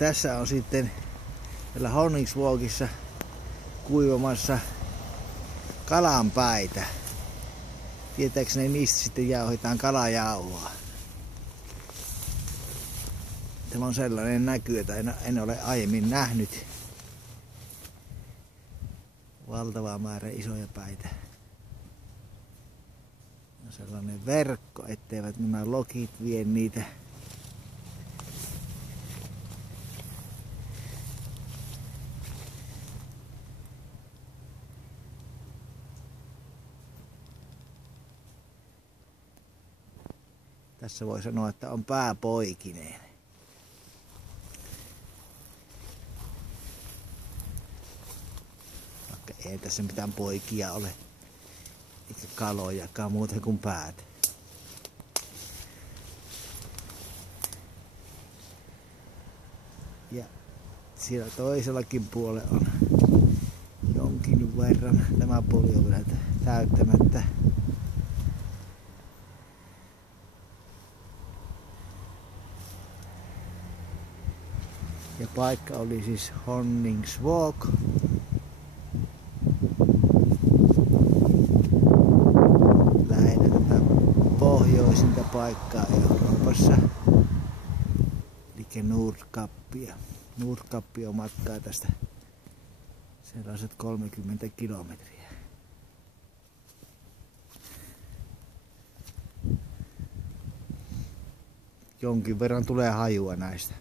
Tässä on sitten täällä Honningsvågissa kuivamassa kalanpäitä. Tietääkseni niistä sitten jauhetaan kalajauhoa. Tämä on sellainen näky, jota en ole aiemmin nähnyt. Valtava määrä isoja päitä. On sellainen verkko, etteivät nämä lokit vie niitä. Tässä voi sanoa, että on pääpoikineen. Vaikka ei tässä mitään poikia ole. Eikä kalojakaan muuten kuin päät. Ja siellä toisellakin puolella on jonkin verran. Tämä puoli on vielä täyttämättä. Ja paikka oli siis Honningsvåg. Lähinnä tätä pohjoisinta paikkaa Euroopassa. Eli Nordkappia. Nordkappi on matkaa tästä sellaiset 30 kilometriä. Jonkin verran tulee hajua näistä.